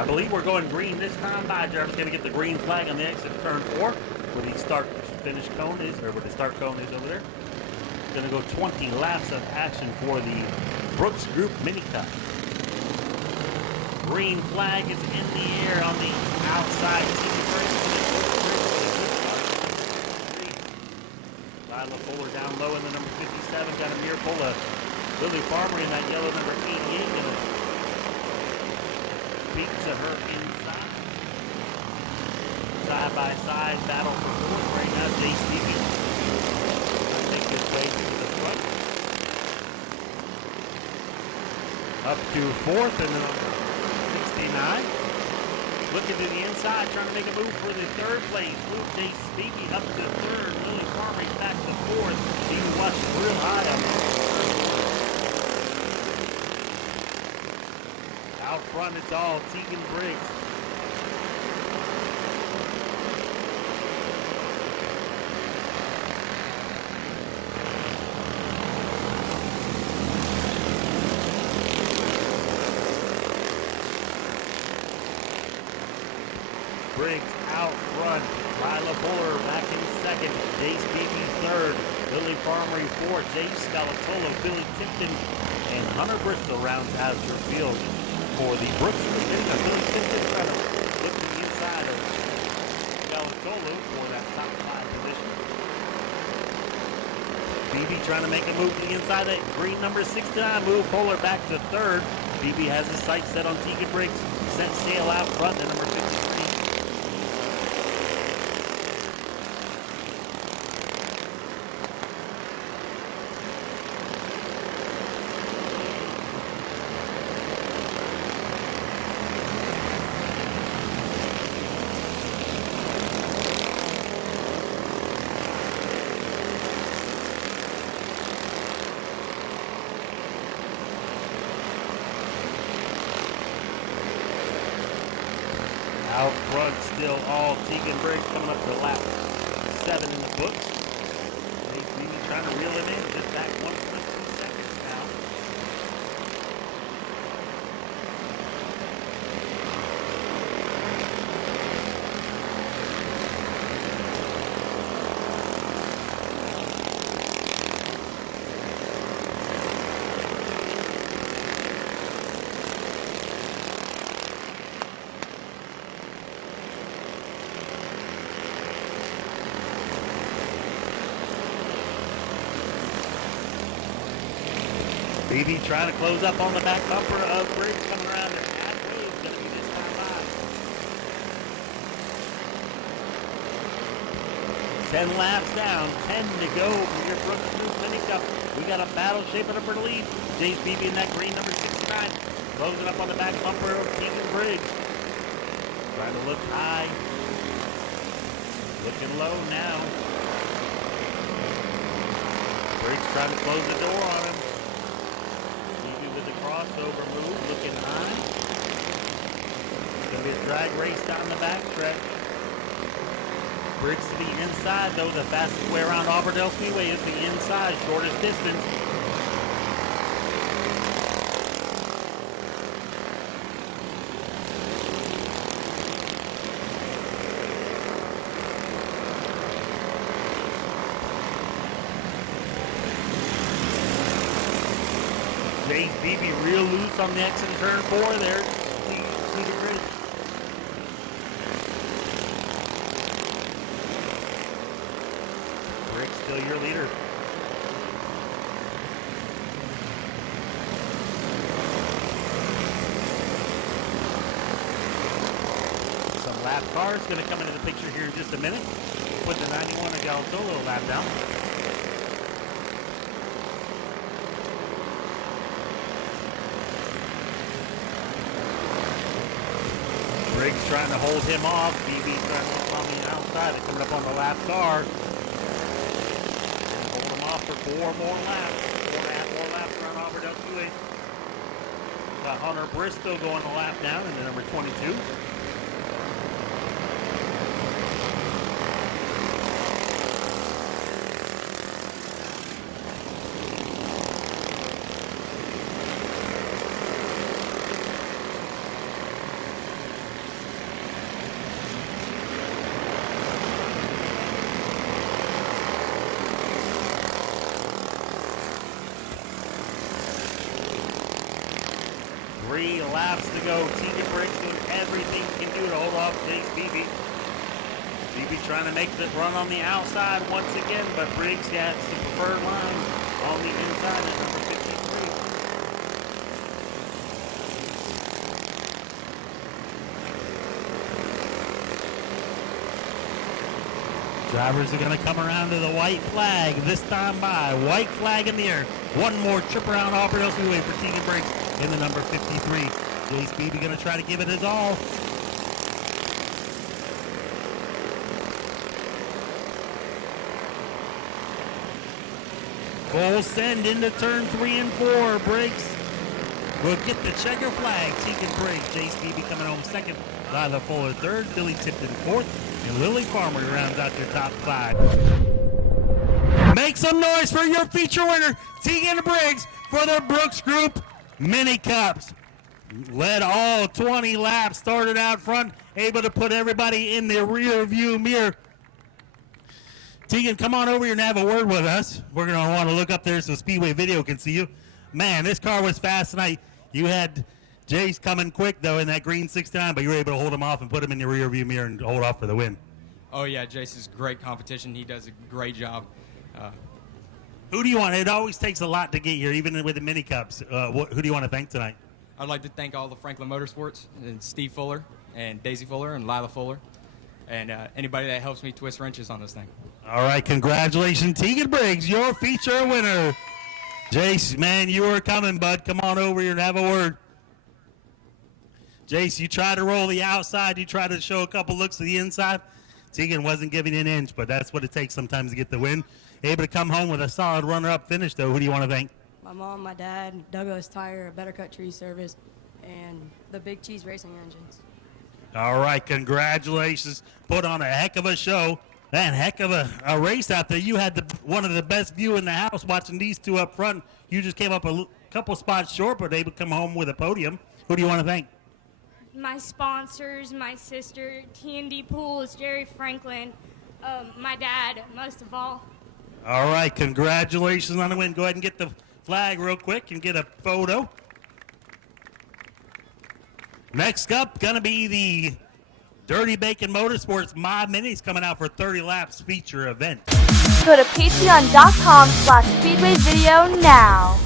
I believe we're going green this time. By driver's going to get the green flag on the exit of turn 4, where the start-finish cone is, or where the start cone is over there. Going to go 20 laps of action for the Brooks Group Mini Cup. Green flag is in the air on the outside. Lila Fuller down low in the number 57. Got a mirror full of Lily Farmer in that yellow number 88. Gonna beat to her inside. Side by side battle for fourth right now. Jay Stevie make his way to the front. Up to fourth and then 69. Looking to the inside, trying to make a move for the third place. Move Jay Stevie up to third. Lily Farmer back to fourth. She watched real high up there. Out front, it's all Tegan Briggs. Briggs out front. Lila Fuller back in second. Jace Beebe third. Lily Farmery fourth. Jace Scalatolo, Billy Tipton, and Hunter Bristol rounds out your field for the Brooks. Billy Tipton trying to look to the inside of Scalatolo for that top 5 position. Beebe trying to make a move to the inside of green number 69. Move Fuller back to third. Beebe has his sights set on Tegan Briggs. Set sail out front to number 53. Out front, still all Tegan Briggs coming up to lap 7 in the books. Maybe trying to reel it in, just back 1.2 seconds now. Beebe trying to close up on the back bumper of Briggs coming around at halfway. It's going to be this time by. 10 laps down, 10 to go for your Brooks Group Mini Cup. We got a battle shaping up for the lead. James Beebe in that green number 69. Closing up on the back bumper of Tegan Briggs. Trying to look high. Looking low now. Briggs trying to close the door on him. With the crossover move, looking high. It's going to be a drag race down the backstretch. Briggs to the inside, though. The fastest way around Auburndale Speedway is the inside, shortest distance. James Beebe real loose on the exit turn 4 there. Tegan Briggs. Briggs still your leader. Some lap cars going to come into the picture here in just a minute. Put the 91 of Galatolo lap down. Briggs trying to hold him off. BB trying to look on the outside. They're coming up on the lap car. Hold him off for 4 more laps. 4.5 more laps around Auburndale Speedway. Got Hunter Bristol going a lap down in the number 22. go. Tegan Briggs doing everything he can do to hold off Chase Babb. Babb trying to make the run on the outside once again, but Briggs got some preferred line on the inside at number 53. Drivers are going to come around to the white flag this time by. White flag in the air. One more trip around Auburndale Speedway for Tegan Briggs in the number 53. Chase Babb going to try to give it his all. Full send into turn 3 and 4. Briggs will get the checker flag. Tegan Briggs, Chase Babb coming home second. Lila Fuller third. Billy Tipton fourth. And Lily Farmer rounds out their top 5. Make some noise for your feature winner, Tegan Briggs, for the Brooks Group Mini Cups. Led all 20 laps, started out front, able to put everybody in the rear view mirror. Tegan, come on over here and have a word with us. We're going to want to look up there so Speedway Video can see you. Man, this car was fast tonight. You had Jace coming quick, though, in that green 69, but you were able to hold him off and put him in the rear view mirror and hold off for the win. Oh, yeah, Jace is great competition. He does a great job. Who do you want? It always takes a lot to get here, even with the mini cups. Who do you want to thank tonight? I'd like to thank all the Franklin Motorsports and Steve Fuller and Daisy Fuller and Lila Fuller and anybody that helps me twist wrenches on this thing. All right, congratulations, Tegan Briggs, your feature winner. Jace, man, you were coming, bud. Come on over here and have a word. Jace, you tried to roll the outside. You tried to show a couple looks to the inside. Tegan wasn't giving an inch, but that's what it takes sometimes to get the win. Able to come home with a solid runner-up finish, though. Who do you want to thank? My mom, my dad, Douglas Tire, a Better Cut Tree Service, and the Big Cheese Racing Engines. All right, congratulations. Put on a heck of a show. Man, heck of a race out there. You had one of the best view in the house watching these two up front. You just came up a couple spots short, but able to come home with a podium. Who do you want to thank? My sponsors, my sister, T&D Pools, Jerry Franklin, my dad, most of all. All right, congratulations on the win. Go ahead and get the flag real quick and get a photo. Next up, going to be the Dirty Bacon Motorsports Mod Minis coming out for 30 laps feature event. Go to patreon.com/speedwayvideo now.